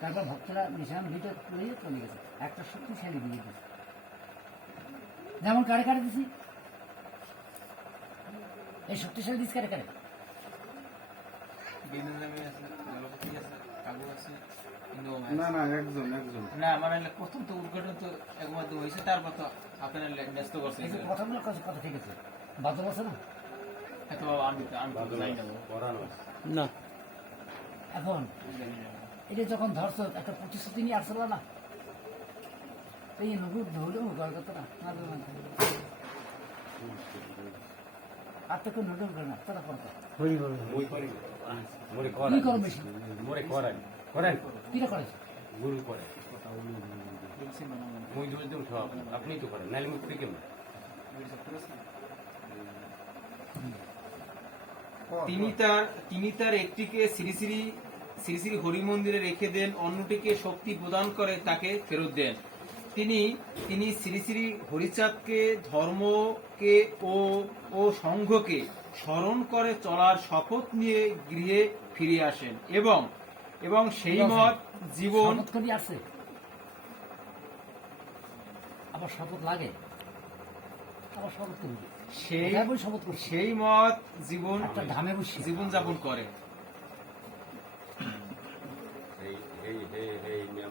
তারপর ভক্তরা নিশান ভিতর করে চলে গেছে। একটা শক্তিশালী দিয়ে দিয়েছে যেমন কারে কারে দিছি? এই শক্তিশালী দিস কারে কারে? না আছে। না একজন একজন। না মানে প্রথম তো উদ্ঘাটন তো একমাত্র হয়েছে তারপর তো আপনার ন্যস্ত করছে কথা কথা ঠিক আছে আছে না? এত আমি আমি না। না এখন জানি না। এটা যখন ধরছ একটা প্রতিশ্রুতি নিয়ে আসছিল না? এই নবু ধরলে মুখার কথা না না না, না। আর তো কেউ নতুন করে না তোরা করতো হরি হরি মই করি। মোরে কি করো বেশি মোরে করাই। করাই? কিরা করেছে গুরু করে। বলছি মানে মানে। মই দোষ দেব সব আপনি তো করেন নাইলে মুখ থেকে তিনি তার তিনি তার একটিকে শ্রী শ্রী শ্রী শ্রী হরি মন্দিরে রেখে দেন অন্যটিকে শক্তি প্রদান করে তাকে ফেরত দেন। তিনি তিনি শ্রী শ্রী হরিচাঁদকে ধর্মকে ও ও সংঘকে স্মরণ করে চলার শপথ নিয়ে গৃহে ফিরে আসেন এবং এবং সেই মত জীবন আছে আবার শপথ লাগে। আবার শপথ সেই শপথ সেই মত জীবন জীবন যাপন করে এই এই এই এই মেমরিতে এই নাই বড় বড়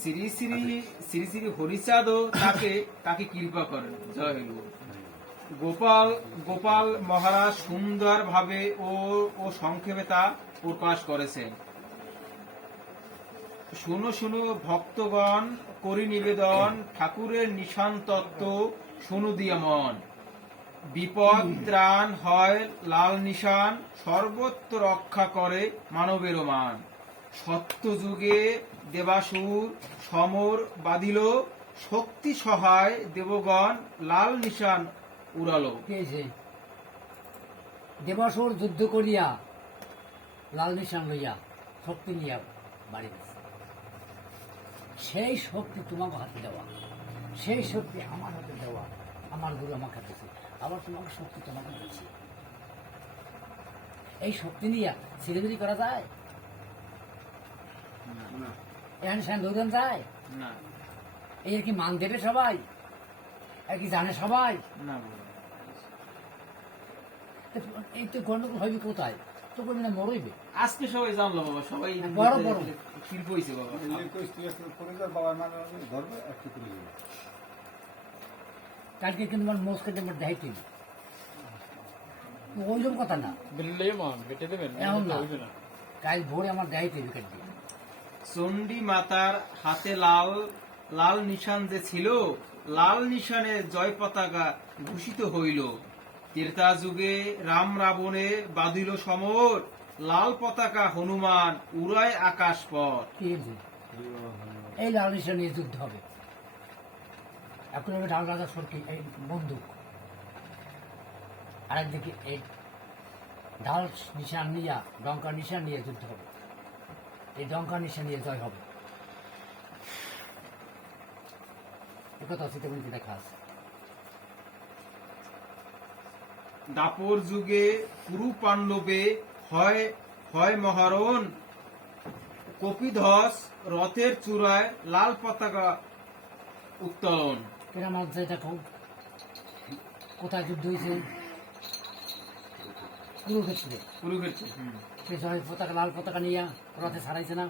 শ্রী শ্রী শ্রী শ্রী হরিচাঁদও তাকে তাকে কৃপা করেন। জয় বল। গোপাল গোপাল মহারাজ সুন্দর ভাবে ও ও সংক্ষেপে তা প্রকাশ করেছেন। শুনো শুনো ভক্তগণ করি নিবেদন ঠাকুরের নিশান তত্ত্ব শুনু দিয়া মন। বিপদ ত্রাণ হয় লাল নিশান সর্বত্র রক্ষা করে মানবের মান। সত্য যুগে দেবাসুর সমর বাদিল শক্তি সহায় দেবগণ লাল নিশান উড়ালো। দেবাসুর যুদ্ধ করিয়া লাল নিশান লইয়া শক্তি নিয়া বাড়ি সেই শক্তি তোমাকে হাতে দেওয়া। সেই শক্তি আমার হাতে দেওয়া। আমার গুরু আমাকে দিয়েছে। আবার তোমাকে শক্তি তোমাকে দিচ্ছি এই শক্তি নিয়ে ছেলেবেলি করা যায়? এখানে ধরুন যায়? না। এই কি মান দেবে সবাই? আর কি জানে সবাই? এই তো গন্ডগোল হইবে কোথায়? তো করবি না মরইবে। আজকে সবাই জানলো বাবা সবাই বড় বড়। শিল্প হয়েছে বাবা। বাবার মানে ধরবে একটু করে কালকে কিন্তু আমার মোজ কেটে আমার দেখাইতে ওইরকম কথা না। বললে মান কেটে দেবেন এমন না। কাল ভোরে আমার দেখাইতে উইকেট দিয়ে চণ্ডী মাতার হাতে লাল লাল নিশান যে ছিল, লাল নিশানে জয় পতাকা ভূষিত হইল। ত্রেতা যুগে রাম রাবণে বাঁধিল সমর, লাল পতাকা হনুমান উড়ায় আকাশ পথ। এই লাল নিশান নিয়ে যুদ্ধ হবে। এখন আমি ঢাল রাজা সরকি এই বন্দুক। আরেকদিকে এই ঢাল নিশান নিয়া ডঙ্কা নিশান নিয়ে যুদ্ধ হবে। এই ডঙ্কা নিশান নিয়ে জয় হবে। একথা সীতাবলীতে দেখা আছে। দাপর যুগে কুরু পাণ্ডবে হয় হয় মহারণ। কপিধস রথের চূড়ায় লাল পতাকা উত্তোলন। কেরাম অধ্যায় দেখো কোথায় যুদ্ধ হয়েছে? কুরুক্ষেত্রে কুরুক্ষেত্র হুম, সে জয় পতাকা লাল পতাকা নিয়ে রথে ছাড়াইছে না।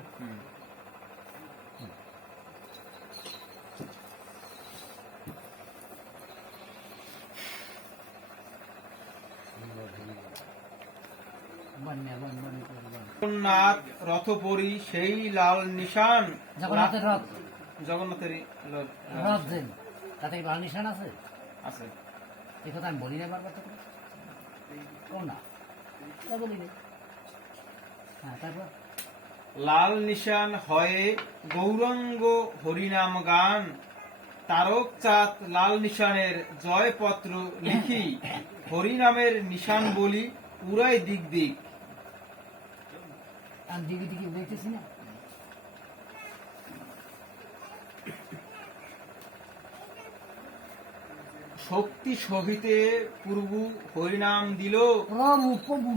জগন্নাথ রথপরি সেই লাল নিশান। জগন্নাথের রথ। জগন্নাথের রথ দেন তাতে লাল নিশান আছে? আছে। এই কথা আমি বলি না বারবার তা বলি নি। হ্যাঁ লাল নিশান হয়ে গৌরঙ্গ হরিনাম গান। তারক চাঁদ লাল নিশানের জয়পত্র লিখি। হরিনামের নিশান বলি, উড়াই দিক দিক। দিকে দিকে দেখতেছি না। শক্তি সহিতে পূর্ব হরিনাম দিল। প্রভু প্রভু